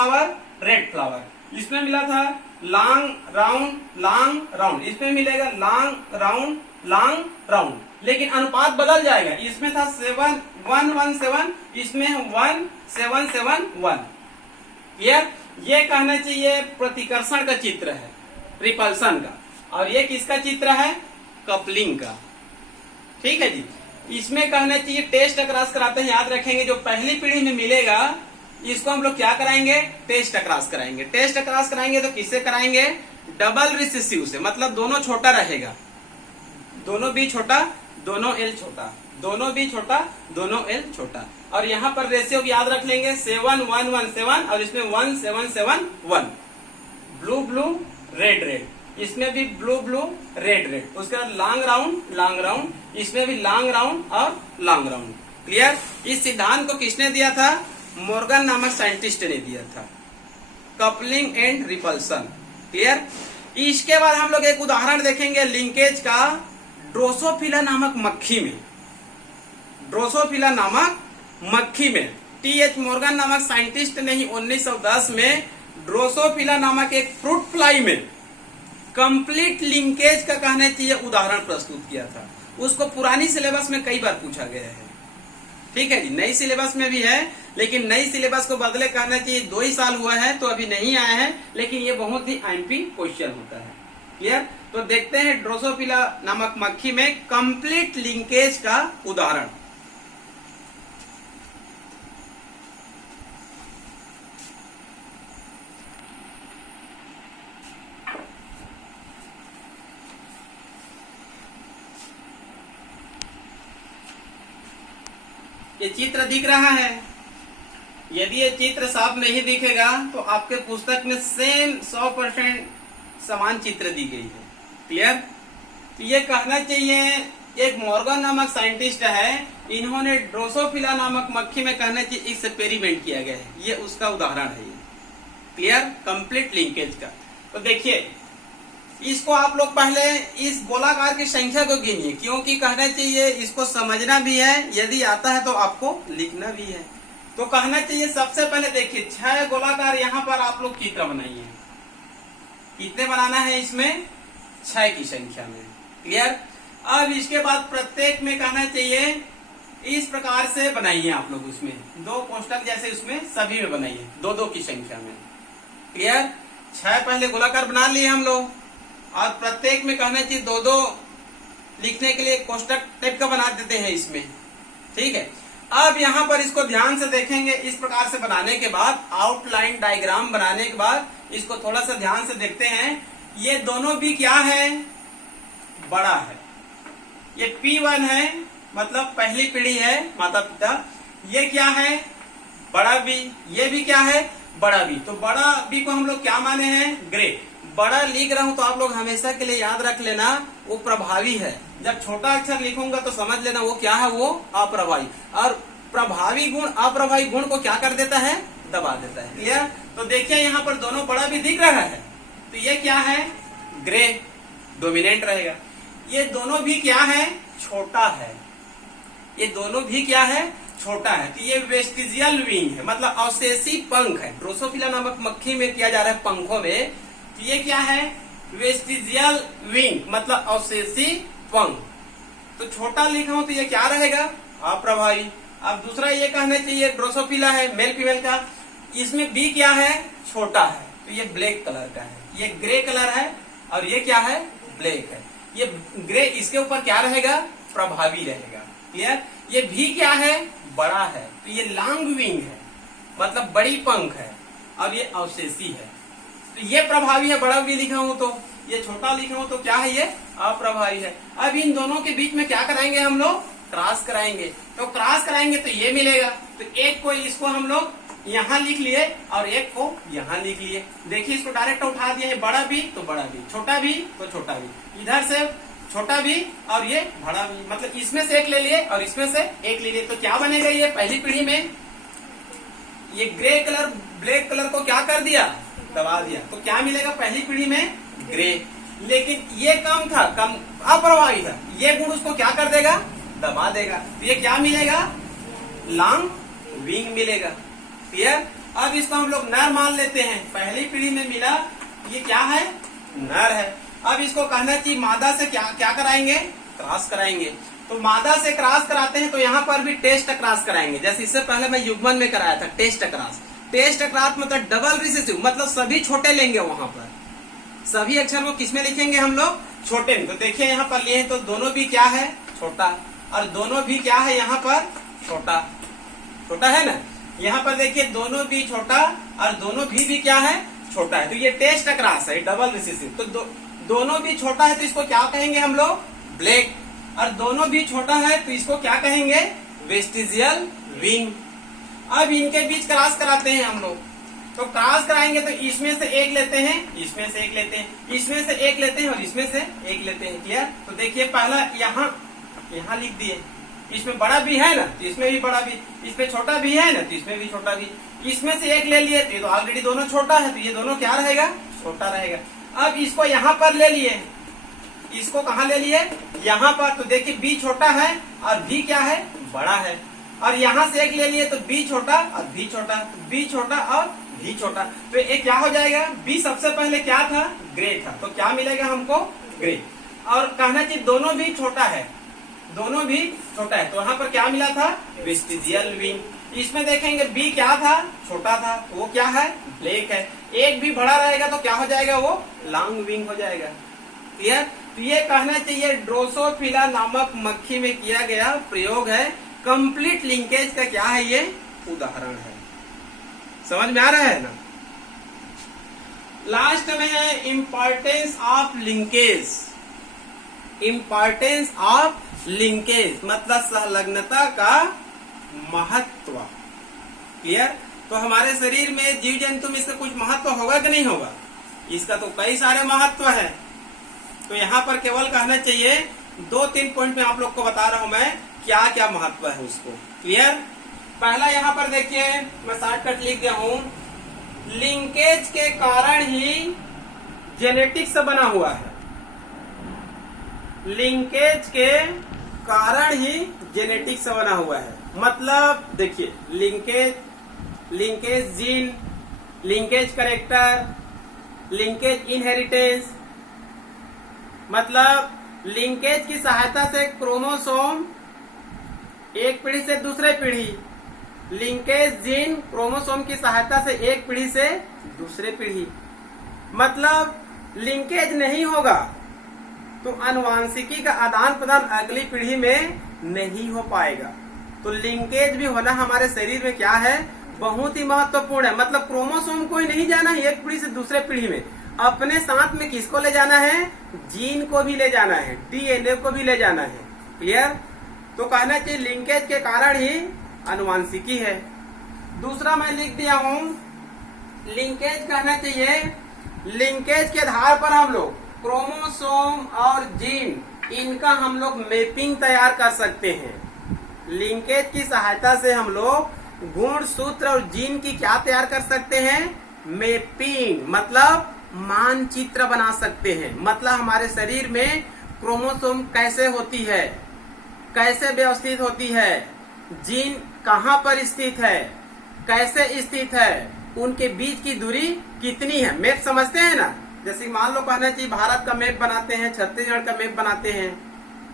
Flower, red flower. इसमें मिला था लॉन्ग राउंड, इसमें मिलेगा लॉन्ग राउंड, लेकिन अनुपात बदल जाएगा। इसमें था 7-1-1-7, इसमें 1-7-7-1। ये कहना चाहिए प्रतिकर्षण का चित्र है, रिपल्सन का, और ये किसका चित्र है? कपलिंग का। ठीक है जी। इसमें कहना चाहिए टेस्ट अक्रॉस कराते हैं, याद रखेंगे। जो पहली पीढ़ी में मिलेगा इसको हम लोग क्या कराएंगे? टेस्ट अक्रॉस कराएंगे। टेस्ट अक्रॉस कराएंगे तो किससे कराएंगे? डबल रिसेसिव से, मतलब दोनों छोटा रहेगा, दोनों बी छोटा, दोनों एल छोटा, दोनों बी छोटा, दोनों एल छोटा। और यहाँ पर रेशियो याद रख लेंगे 7-1-1-7, और इसमें 1-7-7-1। ब्लू रेड, इसमें भी ब्लू रेड। उसके बाद लॉन्ग राउंड, इसमें भी लॉन्ग राउंड और लॉन्ग राउंड। क्लियर? इस सिद्धांत को किसने दिया था? मॉर्गन नामक साइंटिस्ट ने दिया था, कपलिंग एंड रिपल्सन। क्लियर? इसके बाद हम लोग एक उदाहरण देखेंगे लिंकेज का, ड्रोसोफिला नामक मक्खी में। ड्रोसोफिला नामक मक्खी में टी.एच. मॉर्गन नामक साइंटिस्ट ने ही 1910 में ड्रोसोफिला नामक एक फ्रूट फ्लाई में कंप्लीट लिंकेज का कहना चाहिए उदाहरण प्रस्तुत किया था। उसको पुरानी सिलेबस में कई बार पूछा गया है। ठीक है जी। नई सिलेबस में भी है, लेकिन नई सिलेबस को बदले कहना चाहिए 2 ही साल हुआ है तो अभी नहीं आया है, लेकिन ये बहुत ही एमपी क्वेश्चन होता है। क्लियर? तो देखते हैं ड्रोसोफिला नामक मक्खी में कंप्लीट लिंकेज का उदाहरण। ये चित्र दिख रहा है। यदि ये चित्र साफ नहीं दिखेगा तो आपके पुस्तक में सेम 100% समान चित्र दी गई है। क्लियर? तो ये कहना चाहिए एक मॉर्गन नामक साइंटिस्ट है, इन्होंने ड्रोसोफिला नामक मक्खी में कहना चाहिए एक्सपेरिमेंट किया गया है। ये उसका उदाहरण है ये। क्लियर? कंप्लीट लिंकेज का। तो देखिए, इसको आप लोग पहले इस गोलाकार की संख्या को गिनिए, क्योंकि कहना चाहिए इसको समझना भी है, यदि आता है तो आपको लिखना भी है। तो कहना चाहिए सबसे पहले देखिए 6 गोलाकार यहाँ पर आप लोग चित्र बनाइए। कितने बनाना है इसमें? 6 की संख्या में। क्लियर? अब इसके बाद प्रत्येक में कहना चाहिए इस प्रकार से बनाइए आप लोग, उसमें 2 कोष्टक जैसे उसमें सभी में बनाइए 2-2 की संख्या में। क्लियर? 6 पहले गोलाकार बना लिए हम लोग, और प्रत्येक में कहना चाहिए 2-2 लिखने के लिए कोष्टक टाइप का बना देते हैं इसमें। ठीक है? अब यहाँ पर इसको ध्यान से देखेंगे। इस प्रकार से बनाने के बाद, आउटलाइन डायग्राम बनाने के बाद इसको थोड़ा सा ध्यान से देखते हैं। ये दोनों भी क्या है? बड़ा है। ये P1 है, मतलब पहली पीढ़ी है, माता पिता। ये क्या है? बड़ा बी। ये भी क्या है? बड़ा बी। तो बड़ा बी को हम लोग क्या माने हैं? ग्रे। बड़ा लिख रहा हूं तो आप लोग हमेशा के लिए याद रख लेना वो प्रभावी है। जब छोटा अक्षर लिखूंगा तो समझ लेना वो क्या है? वो अप्रभावी। और प्रभावी गुण अप्रभावी गुण को क्या कर देता है? दबा देता है। क्लियर? तो देखिए यहाँ पर दोनों बड़ा भी दिख रहा है, तो ये क्या है? ग्रे डोमिनेंट रहेगा। ये दोनों भी क्या है? छोटा है। ये दोनों भी क्या है? छोटा है। तो ये वेस्टिजियल विंग है, मतलब अवशेषी पंख है। ड्रोसोफिला नामक मक्खी में किया जा रहा है पंखों में। तो ये क्या है? वेस्टिजियल विंग, मतलब अवशेषी पंख। तो छोटा लिखा हूं तो ये क्या रहेगा? अप्रभावी। अब दूसरा ये कहना चाहिए ड्रोसोफिला है, मेल फीमेल का, इसमें बी क्या है? छोटा है, तो ये ब्लैक कलर का है। ये ग्रे कलर है, और ये क्या है? ब्लैक है। ये ग्रे इसके ऊपर क्या रहेगा? प्रभावी रहेगा। क्लियर? ये भी क्या है? बड़ा है, तो ये लॉन्ग विंग है, मतलब बड़ी पंख है, और ये अवशेषी है। तो ये प्रभावी है, बड़ा भी लिखा हूं तो। ये छोटा लिखा हूं तो क्या है? ये अप्रभावी है। अब इन दोनों के बीच में क्या कराएंगे हम लोग? क्रॉस कराएंगे। तो क्रॉस कराएंगे तो ये मिलेगा। तो एक को इसको हम लोग यहाँ लिख लिए और एक को यहाँ लिख लिए। देखिए इसको डायरेक्ट उठा दिया है, बड़ा भी तो बड़ा भी, छोटा भी तो छोटा भी, इधर से छोटा भी और ये बड़ा भी, मतलब इसमें से एक ले लिए और इसमें से एक ले लिए। तो क्या बनेगा? ये पहली पीढ़ी में ये ग्रे कलर ब्लैक कलर को क्या कर दिया? दबा दिया। तो क्या मिलेगा? पहली पीढ़ी में ग्रे। लेकिन ये कम था, कम अप्रभावी था, ये गुण उसको क्या कर देगा? दबा देगा। तो ये क्या मिलेगा? लॉन्ग विंग मिलेगा। क्लियर? अब इसको हम लोग नर मान लेते हैं, पहली पीढ़ी में मिला, ये क्या है, नर है। अब इसको कहना चाहिए मादा से क्या क्या कराएंगे, क्रॉस कराएंगे। तो मादा से क्रॉस कराते हैं तो यहाँ पर भी टेस्ट क्रॉस कराएंगे, जैसे इससे पहले मैं युग्मन में कराया था टेस्ट क्रॉस। टेस्ट क्रॉस मतलब डबल रिसेसिव, मतलब सभी छोटे लेंगे, वहां पर सभी अक्षर को किसमें लिखेंगे हम लोग, छोटे में। तो देखिए यहाँ पर लिए तो दोनों भी क्या है, छोटा, और दोनों भी क्या है यहाँ पर, छोटा, छोटा है ना। यहाँ पर देखिए दोनों भी छोटा और दोनों भी क्या है, छोटा है। तो ये टेस्ट क्रॉस है, डबल रिसेसिव। तो दोनों भी छोटा है तो इसको क्या कहेंगे हम लोग, ब्लैक, और दोनों भी छोटा है तो इसको क्या कहेंगे, वेस्टिजियल विंग। अब इनके बीच क्रॉस कराते हैं हम लोग, तो क्रॉस कराएंगे तो इसमें से एक लेते हैं, इसमें से एक लेते हैं, इसमें से एक लेते हैं और इसमें से एक लेते हैं। क्लियर। तो देखिए पहला यहाँ लिख दिए, इसमें बड़ा भी है ना तो इसमें भी बड़ा भी, इसमें छोटा भी है ना तो इसमें भी छोटा भी, इसमें से एक ले लिए तो ये तो ऑलरेडी दोनों छोटा है तो ये दोनों क्या रहेगा, छोटा रहेगा। अब इसको यहाँ पर ले लिए, इसको कहाँ ले लिए, यहाँ पर। तो देखिए बी छोटा है और भी क्या है, बड़ा है। और यहाँ से एक ले लिए तो बी छोटा और भी छोटा, तो बी छोटा और भी छोटा। तो ये क्या हो जाएगा, बी सबसे पहले क्या था, ग्रे था, तो क्या मिलेगा हमको, ग्रे। और कहना चाहिए दोनों भी छोटा है, दोनों भी छोटा है, तो वहां पर क्या मिला था, वेस्टिजियल विंग। इसमें देखेंगे बी क्या था, छोटा था, तो वो क्या है, ब्लैक है। एक भी बड़ा रहेगा तो क्या हो जाएगा, वो लॉन्ग विंग हो जाएगा। क्लियर। तो ये कहना चाहिए ड्रोसोफिला नामक मक्खी में किया गया प्रयोग है। कंप्लीट लिंकेज का क्या है, ये उदाहरण है। समझ में आ रहा है ना। लास्ट में है importance of linkage. Importance of linkage मतलब संलग्नता का महत्व। क्लियर। तो हमारे शरीर में जीव जंतु में इसका कुछ महत्व होगा कि नहीं होगा, इसका तो कई सारे महत्व है। तो यहाँ पर केवल कहना चाहिए 2-3 पॉइंट में आप लोग को बता रहा हूं मैं क्या क्या महत्व है उसको। क्लियर। पहला यहाँ पर देखिए मैं शॉर्टकट लिख दिया हूं, लिंकेज के कारण ही जेनेटिक्स बना हुआ है। लिंकेज के कारण ही जेनेटिक्स बना हुआ है। मतलब देखिए linkage gene, linkage character, linkage inheritance, मतलब लिंकेज की सहायता से क्रोमोसोम एक पीढ़ी से दूसरे पीढ़ी, लिंकेज जीन क्रोमोसोम की सहायता से एक पीढ़ी से दूसरे पीढ़ी। मतलब लिंकेज नहीं होगा तो आनुवांशिकी का आदान प्रदान अगली पीढ़ी में नहीं हो पाएगा। तो लिंकेज भी होना हमारे शरीर में क्या है, बहुत ही महत्वपूर्ण है। मतलब क्रोमोसोम को ही नहीं जाना है एक पीढ़ी से दूसरे पीढ़ी में, अपने साथ में किसको ले जाना है, जीन को भी ले जाना है, डीएनए को भी ले जाना है। क्लियर। तो कहना चाहिए लिंकेज के कारण ही आनुवांशिकी है। दूसरा मैं लिख दिया हूं, लिंकेज कहना चाहिए लिंकेज के आधार पर हम लोग क्रोमोसोम और जीन इनका हम लोग मैपिंग तैयार कर सकते हैं। लिंकेज की सहायता से हम लोग गुण सूत्र और जीन की क्या तैयार कर सकते हैं, मैपिंग मतलब मानचित्र बना सकते हैं। मतलब हमारे शरीर में क्रोमोसोम कैसे होती है, कैसे व्यवस्थित होती है, जीन कहाँ पर स्थित है, कैसे स्थित है, उनके बीच की दूरी कितनी है। मैप समझते हैं ना, जैसे मान लो कहना चाहिए भारत का मैप बनाते हैं, छत्तीसगढ़ का मैप बनाते हैं,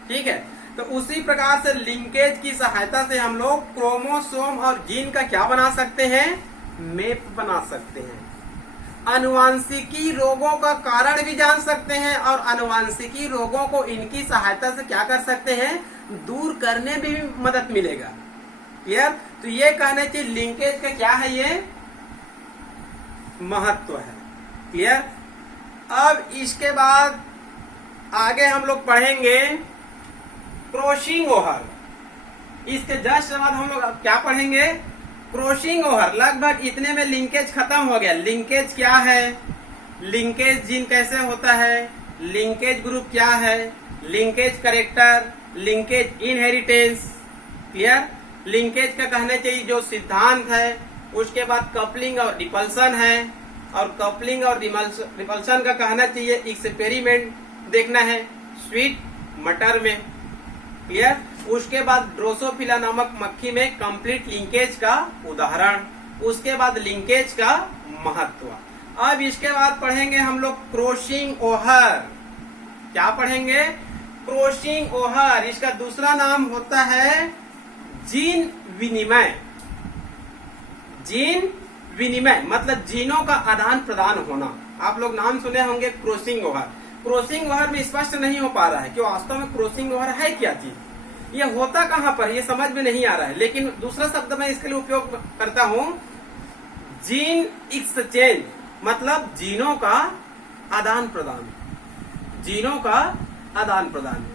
ठीक है। तो उसी प्रकार से लिंकेज की सहायता से हम लोग क्रोमोसोम और जीन का क्या बना सकते हैं, मैप बना सकते हैं। आनुवांशिकी रोगों का कारण भी जान सकते हैं और आनुवांशिकी रोगों को इनकी सहायता से क्या कर सकते हैं, दूर करने में भी मदद मिलेगा। क्लियर। तो ये कहना चाहिए लिंकेज का क्या है, ये महत्व है। क्लियर। अब इसके बाद आगे हम लोग पढ़ेंगे क्रॉसिंग ओवर। इसके जस्ट बाद हम लोग क्या पढ़ेंगे, क्रॉसिंग ओवर। लगभग इतने में लिंकेज खत्म हो गया। लिंकेज क्या है, लिंकेज जीन कैसे होता है, लिंकेज ग्रुप क्या है, linkage character, linkage inheritance. Clear. Linkage का कहना चाहिए जो सिद्धांत है, उसके बाद कपलिंग और रिपल्सन है, और कपलिंग और रिपल्सन का कहना चाहिए एक्सपेरिमेंट देखना है स्वीट मटर में। क्लियर। उसके बाद ड्रोसोफिला नामक मक्खी में कंप्लीट लिंकेज का उदाहरण। उसके बाद लिंकेज का महत्व। अब इसके बाद पढ़ेंगे हम लोग क्रॉसिंग ओवर। क्या पढ़ेंगे? Crossing over. इसका दूसरा नाम होता है जीन विनिमय। जीन विनिमय मतलब जीनों का आदान प्रदान होना। आप लोग नाम सुने होंगे क्रॉसिंग ओवर। क्रॉसिंग ओवर में स्पष्ट नहीं हो पा रहा है कि वास्तव में क्रॉसिंग ओवर है क्या चीज, ये होता कहां पर, ये समझ में नहीं आ रहा है। लेकिन दूसरा शब्द मैं इसके लिए उपयोग करता हूं, जीन एक्सचेंज मतलब जीनों का आदान प्रदान। जीनों का आदान प्रदान।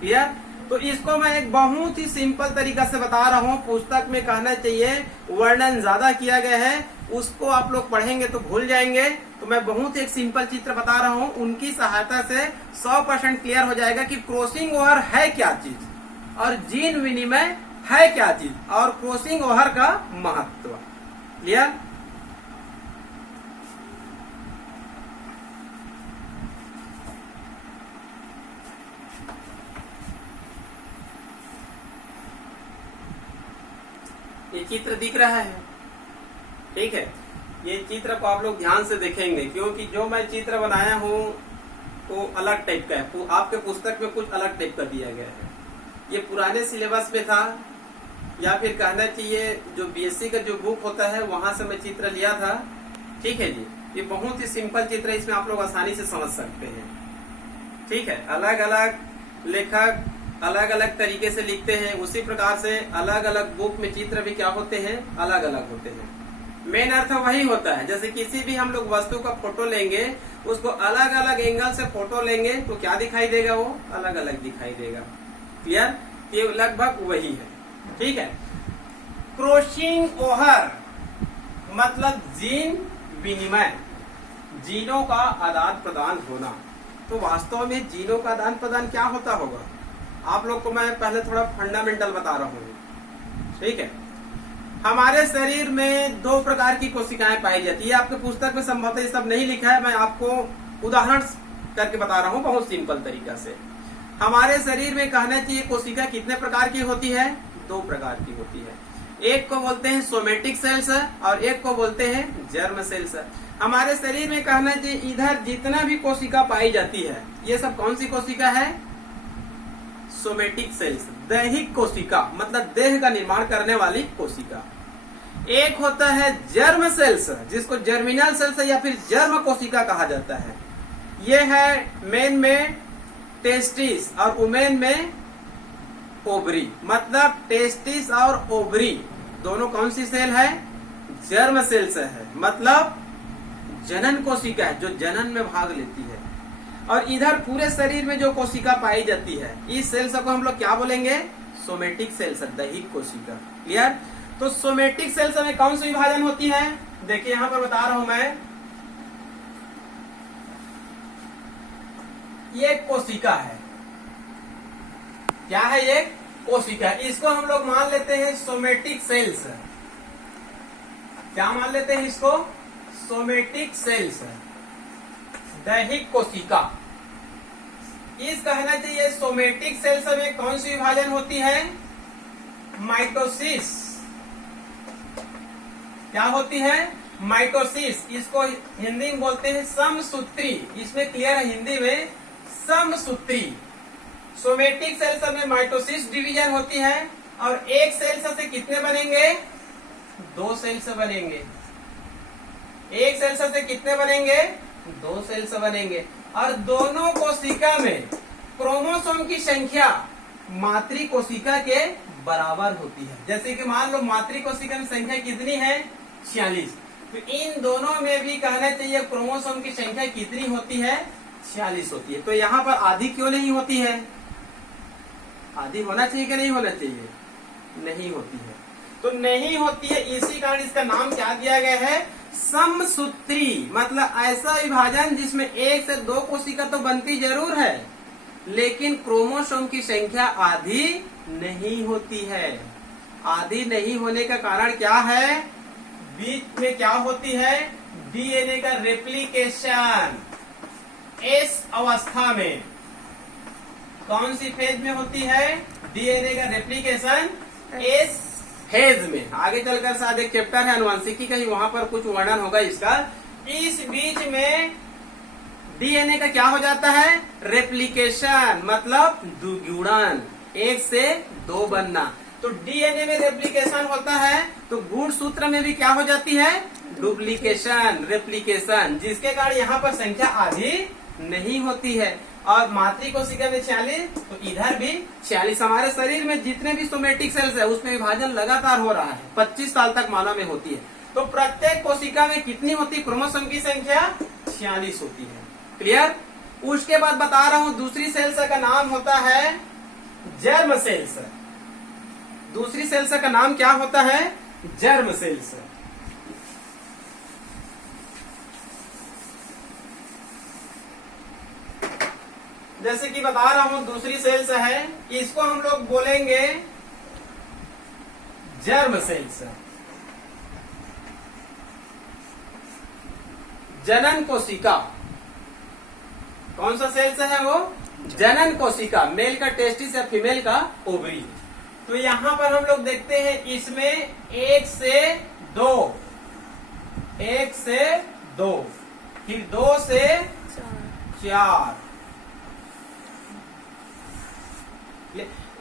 क्लियर? तो इसको मैं एक बहुत ही सिंपल तरीका से बता रहा हूं। पुस्तक में कहना चाहिए वर्णन ज्यादा किया गया है, उसको आप लोग पढ़ेंगे तो भूल जाएंगे। तो मैं बहुत एक सिंपल चित्र बता रहा हूं, उनकी सहायता से 100% क्लियर हो जाएगा कि क्रॉसिंग ओवर है क्या चीज और जीन विनिमय है क्या चीज और क्रॉसिंग ओवर का महत्व। क्लियर? ये चित्र दिख रहा है, ठीक है? ये चित्र को आप लोग ध्यान से देखेंगे क्योंकि जो मैं चित्र बनाया हूँ वो अलग टाइप का है। आपके पुस्तक में कुछ अलग टाइप का दिया गया है। ये पुराने सिलेबस में था या फिर कहना चाहिए जो बीएससी का जो बुक होता है वहां से मैं चित्र लिया था। ठीक है जी, ये बहुत ही सिंपल चित्र है, इसमें आप लोग आसानी से समझ सकते हैं। ठीक है, अलग अलग लेखक अलग अलग तरीके से लिखते हैं, उसी प्रकार से अलग अलग बुक में चित्र भी क्या होते हैं, अलग अलग होते हैं। मेन अर्थ वही होता है, जैसे किसी भी हम लोग वस्तु का फोटो लेंगे, उसको अलग अलग एंगल से फोटो लेंगे तो क्या दिखाई देगा, वो अलग अलग दिखाई देगा। क्लियर? ये लगभग वही है। ठीक है। क्रॉसिंग ओवर मतलब जीन विनिमय, जीनों का आदान प्रदान होना। तो वास्तव में जीनों का आदान प्रदान क्या होता होगा, आप लोग को मैं पहले थोड़ा फंडामेंटल बता रहा हूँ। ठीक है, हमारे शरीर में 2 प्रकार की कोशिकाएं पाई जाती है। आपके पुस्तक में संभवतः ये सब नहीं लिखा है, मैं आपको उदाहरण करके बता रहा हूँ बहुत सिंपल तरीका से। हमारे शरीर में कहना चाहिए कोशिका कितने प्रकार की होती है, 2 प्रकार की होती है। एक को बोलते हैं सोमेटिक सेल्स और एक को बोलते हैं जर्म सेल्स। हमारे शरीर में कहना चाहिए इधर जितना भी कोशिका पाई जाती है, ये सब कौन सी कोशिका है, सोमेटिक सेल्स, दैहिक कोशिका मतलब देह का निर्माण करने वाली कोशिका। एक होता है जर्म सेल्स जिसको जर्मिनल सेल्स या फिर जर्म कोशिका कहा जाता है। ये है मेन में टेस्टिस और वुमेन में ओवरी, मतलब टेस्टिस और ओवरी दोनों कौन सी सेल है, जर्म सेल्स है, मतलब जनन कोशिका है जो जनन में भाग लेती है। और इधर पूरे शरीर में जो कोशिका पाई जाती है, इस सेल्स को हम लोग क्या बोलेंगे, सोमेटिक सेल्स, दैहिक कोशिका। क्लियर? तो सोमेटिक सेल्स में कौन सी विभाजन होती है, देखिए यहां पर बता रहा हूं मैं। ये कोशिका है, क्या है, ये कोशिका है। इसको हम लोग मान लेते हैं सोमेटिक सेल्स। क्या मान लेते हैं इसको, सोमेटिक सेल्स, दैहिक कोशिका। इस कहना चाहिए सोमेटिक सेल्स में कौन सी विभाजन होती है, माइटोसिस। क्या होती है, माइटोसिस। इसको हिंदी में बोलते हैं समसूत्री, इसमें क्लियर है हिंदी में, समसूत्री। सोमेटिक सेल्स में माइटोसिस डिवीजन होती है और एक सेल्स से कितने बनेंगे, 2 सेल्स बनेंगे। एक सेल्स से कितने बनेंगे, 2 सेल्स बनेंगे। और दोनों कोशिका में क्रोमोसोम की संख्या मातृ कोशिका के बराबर होती है। जैसे कि मान लो मातृ कोशिका की संख्या कितनी है, 46, तो इन दोनों में भी कहना चाहिए क्रोमोसोम की संख्या कितनी होती है, 46 होती है। तो यहाँ पर आधी क्यों नहीं होती है, आधी होना चाहिए कि नहीं होना चाहिए, नहीं होती है। तो नहीं होती है, इसी कारण इसका नाम क्या दिया गया है, समसूत्री। मतलब ऐसा विभाजन जिसमें 1 से 2 कोशिका तो बनती जरूर है लेकिन क्रोमोसोम की संख्या आधी नहीं होती है। आधी नहीं होने का कारण क्या है, बीच में क्या होती है, डीएनए का रेप्लिकेशन। इस अवस्था में कौन सी फेज में होती है, डीएनए का रेप्लिकेशन इस फेज में, आगे चलकर शायद एक चैप्टर है अनुवांशिकी का ही, वहां पर कुछ वर्णन होगा इसका। इस बीच में डीएनए का क्या हो जाता है, रेप्लिकेशन, मतलब द्विगुणन, एक से दो बनना। तो डीएनए में रेप्लिकेशन होता है तो गुणसूत्र में भी क्या हो जाती है, डुप्लीकेशन, रेप्लिकेशन, जिसके कारण यहाँ पर संख्या आधी नहीं होती है। और मातृ कोशिका में 46, तो इधर भी 46। हमारे शरीर में जितने भी सोमेटिक सेल्स है उसमें विभाजन लगातार हो रहा है, 25 साल तक मानव में होती है। तो प्रत्येक कोशिका में कितनी होती है, क्रोमोसोम की संख्या 46 होती है। क्लियर। उसके बाद बता रहा हूं दूसरी सेल्स का नाम होता है जर्म सेल्स। दूसरी सेल्स का नाम क्या होता है, जर्म सेल्स। जैसे कि बता रहा हूं दूसरी सेल्स है, इसको हम लोग बोलेंगे जर्म सेल्स। जनन कोशिका, कौन सा सेल्स है वो, जनन कोशिका, मेल का टेस्टिस या फीमेल का ओवरी। तो यहां पर हम लोग देखते हैं इसमें 1 से 2, 1 से 2, फिर 2 से 4,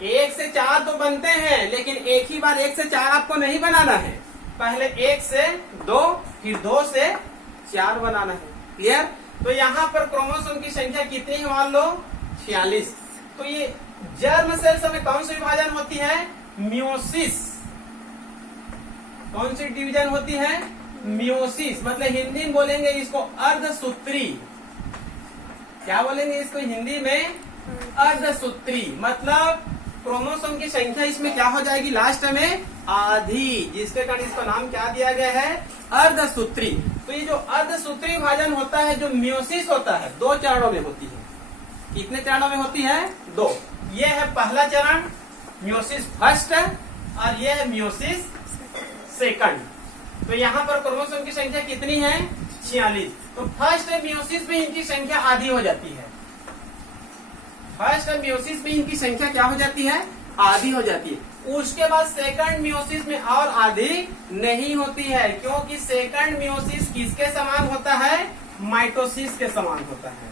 1 से 4 तो बनते हैं, लेकिन एक ही बार 1 से 4 आपको नहीं बनाना है, पहले 1 से 2 फिर 2 से 4 बनाना है। क्लियर। तो यहाँ पर क्रोमोसोम की संख्या कितनी है, मान लो 46। तो ये जर्म सेल्स में कौन सी विभाजन होती है, मियोसिस। कौन सी डिवीजन होती है, मियोसिस। मतलब हिंदी में बोलेंगे इसको अर्धसूत्री। क्या बोलेंगे इसको हिंदी में, अर्धसूत्री। मतलब क्रोमोसोम की संख्या इसमें क्या हो जाएगी, लास्ट में आधी, जिसके कारण इसका नाम क्या दिया गया है, अर्धसूत्री। तो ये जो अर्धसूत्री विभाजन होता है, जो मियोसिस होता है, 2 चरणों में होती है। कितने चरणों में होती है, 2। ये है पहला चरण मियोसिस फर्स्ट, और ये है मियोसिस सेकंड। तो यहाँ पर क्रोमोसोम की संख्या कितनी है, 46। तो फर्स्ट मियोसिस में इनकी संख्या आधी हो जाती है। फर्स्ट मियोसिस में इनकी संख्या क्या हो जाती है, आधी हो जाती है। उसके बाद सेकंड मियोसिस में और आधी नहीं होती है, क्योंकि सेकंड मियोसिस किसके समान होता है, माइटोसिस के समान होता है।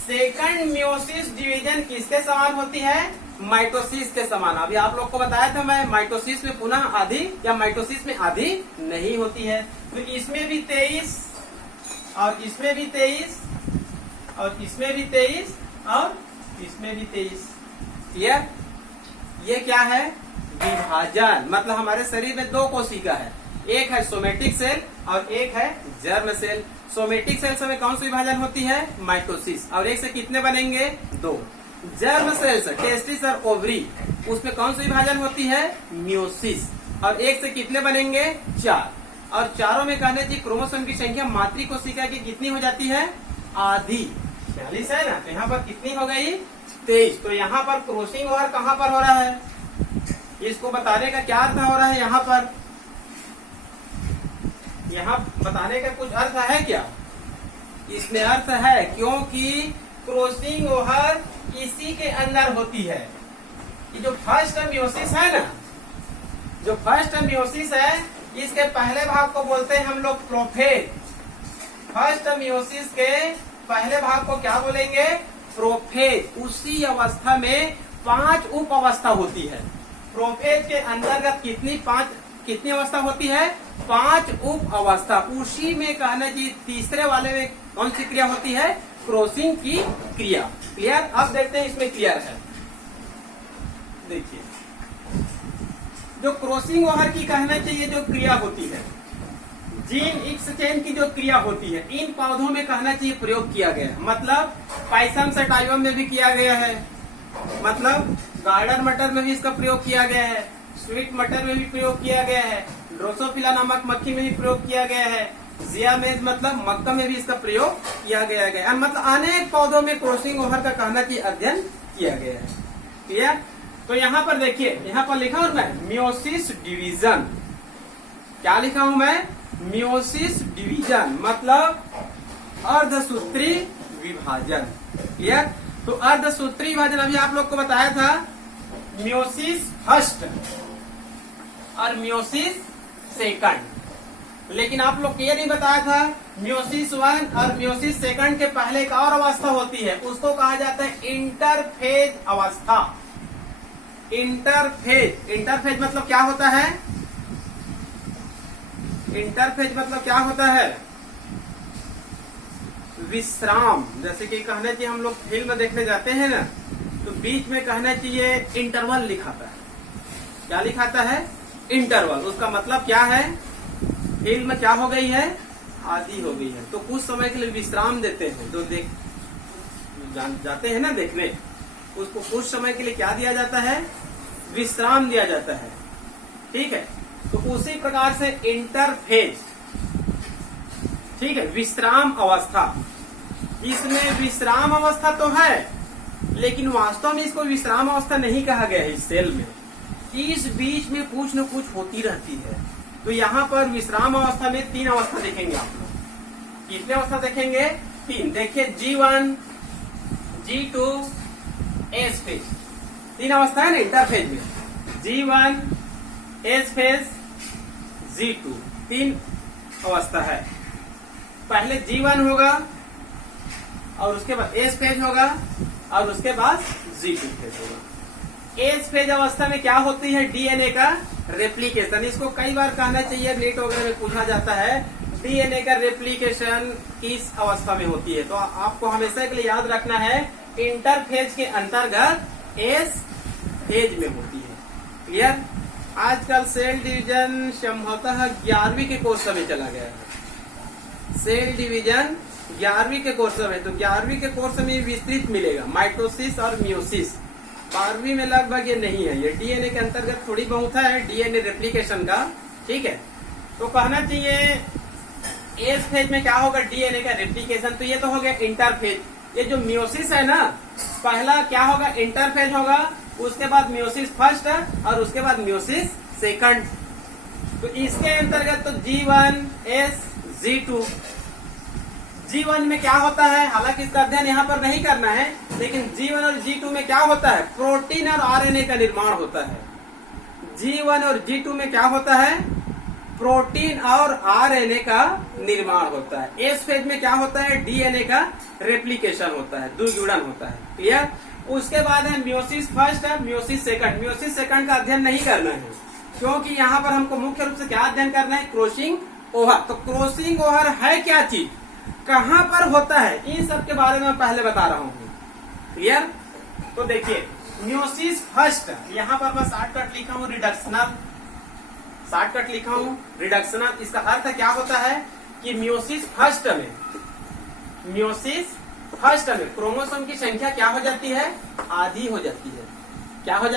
सेकंड मियोसिस डिवीजन किसके समान होती है, माइटोसिस के समान। अभी आप लोग को बताया था मैं, माइटोसिस में पुनः आधी या माइटोसिस में आधी नहीं होती है। तो इसमें भी 23 और इसमें भी 23 और इसमें भी 23 और इसमें भी 23। क्लियर। ये क्या है, विभाजन। मतलब हमारे शरीर में 2 कोशिका है, एक है सोमेटिक सेल और एक है जर्म सेल। सोमेटिक सेल्स में कौन सी विभाजन होती है, माइटोसिस। और एक से कितने बनेंगे, 2। जर्म सेल्स टेस्टिस और ओवरी, उसमें कौन सी विभाजन होती है, मियोसिस। और एक से कितने बनेंगे, 4। और चारों में कहने चाहिए क्रोमोसोम की संख्या मातृ कोशिका की कितनी हो जाती है, आधी। 46 है ना, तो यहाँ पर कितनी हो गई, 23। तो यहाँ पर क्रॉसिंग ओवर कहाँ पर हो रहा है, इसको बताने का क्या अर्थ हो रहा है, यहाँ पर यहाँ बताने का कुछ अर्थ है क्या, इसमें अर्थ है, क्योंकि क्रॉसिंग ओवर इसी के अंदर होती है। ये जो फर्स्ट मियोसिस है ना, जो फर्स्ट मियोसिस है, इसके पहले भाग को बोलते हैं हम लोग प्रोफेज। फर्स्ट मियोसिस के पहले भाग को क्या बोलेंगे, प्रोफेज। उसी अवस्था में 5 उप अवस्था होती है। प्रोफेज के अंतर्गत कितनी अवस्था होती है, 5 उप अवस्था। उसी में कहना चाहिए तीसरे वाले में कौन सी क्रिया होती है, क्रॉसिंग की क्रिया। क्लियर। अब देखते हैं इसमें क्लियर है। देखिए जो क्रॉसिंग ओवर की कहना चाहिए जो क्रिया होती है, जीन एक्सचेंज की जो क्रिया होती है, इन पौधों में कहना चाहिए प्रयोग किया गया है। मतलब पाइसम सटाइवम में भी किया गया है, मतलब गार्डन मटर में भी इसका प्रयोग किया गया है, स्वीट मटर में भी प्रयोग किया गया है, ड्रोसोफिला नामक मक्खी में भी प्रयोग किया गया है, जिया मेज मतलब मक्का में भी इसका प्रयोग किया गया है। मतलब अनेक पौधों में क्रॉसिंग ओवर का कहना चाहिए अध्ययन किया गया है। क्लियर। तो यहाँ पर देखिए, यहाँ पर लिखा हूं मैं मियोसिस डिवीजन। क्या लिखा हूं मैं, मियोसिस डिवीजन, मतलब अर्धसूत्री विभाजन। क्लियर। तो अर्धसूत्री विभाजन अभी आप लोग को बताया था, मियोसिस फर्स्ट, और मियोसिस सेकंड। लेकिन आप लोग को ये नहीं बताया था, मियोसिस 1 और मियोसिस सेकंड के पहले एक और अवस्था होती है, उसको कहा जाता है इंटरफेज अवस्था। इंटरफेज मतलब क्या होता है? इंटरफेज मतलब क्या होता है? विश्राम। जैसे कि कहना चाहिए हम लोग फिल्म देखने जाते हैं ना, तो बीच में कहना चाहिए इंटरवल लिखाता है। क्या लिखाता है? इंटरवल। उसका मतलब क्या है? फिल्म क्या हो गई है? आधी हो गई है, तो कुछ समय के लिए विश्राम देते हैं। जो जाते हैं ना देखने, उसको कुछ समय के लिए क्या दिया जाता है? विश्राम दिया जाता है। ठीक है, तो उसी प्रकार से इंटरफेज, ठीक है, विश्राम अवस्था। इसमें विश्राम अवस्था तो है, लेकिन वास्तव में इसको विश्राम अवस्था नहीं कहा गया है। इस सेल में इस बीच में कुछ न कुछ होती रहती है। तो यहाँ पर विश्राम अवस्था में 3 अवस्था देखेंगे आप लोग। कितने अवस्था देखेंगे? 3। देखिए G1, G2, एस फेज। 3 अवस्था है ना इंटरफेज में। G1, एस फेज, G2, 3 अवस्था है। पहले G1 होगा और उसके बाद एस फेज होगा और उसके बाद G2 फेज होगा। एस फेज अवस्था में क्या होती है? डीएनए का रेप्लिकेशन। इसको कई बार कहना चाहिए, नीट वगैरह में पूछा जाता है, डीएनए का रेप्लिकेशन किस अवस्था में होती है? तो आपको हमेशा के लिए याद रखना है, इंटरफेज के अंतर्गत एस फेज में होती है। क्लियर? आजकल सेल डिवीजन संभवतः 11वीं के कोर्स में चला गया है। सेल डिवीजन 11वीं के कोर्स में, तो 11वीं के कोर्स में विस्तृत मिलेगा, माइटोसिस और मियोसिस। 12वीं में लगभग ये नहीं है। ये डीएनए के अंतर्गत थोड़ी बहुत है, डीएनए रेप्लिकेशन का। ठीक है, तो कहना चाहिए एस फेज में क्या होगा? डीएनए का रेप्लिकेशन। तो ये तो हो गया इंटरफेज। ये जो मियोसिस है ना, पहला क्या होगा? इंटरफेज होगा, उसके बाद मियोसिस फर्स्ट और उसके बाद मियोसिस सेकंड। तो इसके अंतर्गत तो G1, S, G2। G1 में क्या होता है? हालांकि इसका अध्ययन यहाँ पर नहीं करना है, लेकिन G1 और G2 में क्या होता है? प्रोटीन और आरएनए का निर्माण होता है। G1 और G2 में क्या होता है? प्रोटीन और आरएनए का निर्माण होता है। एस फेज में क्या होता है? डीएनए का रेप्लिकेशन होता है, द्विगुणन होता है। क्लियर? उसके बाद है मियोसिस फर्स्ट है, मियोसिस सेकंड। मियोसिस सेकंड का अध्ययन नहीं करना है, क्योंकि यहाँ पर हमको मुख्य रूप से क्या अध्ययन करना है? Crossing over. तो क्रॉसिंग ओवर है क्या चीज, कहाँ पर होता है, इन सब के बारे में मैं पहले बता रहा हूँ। क्लियर? तो देखिए मियोसिस फर्स्ट, यहाँ पर मैं शॉर्टकट लिखा हूँ रिडक्शनल। शॉर्टकट लिखा हूँ रिडक्शनल। इसका अर्थ क्या होता है कि मियोसिस फर्स्ट में क्रोमोसोम की संख्या क्या हो जाती है? आधी हो जाती है। क्या हो जाती है?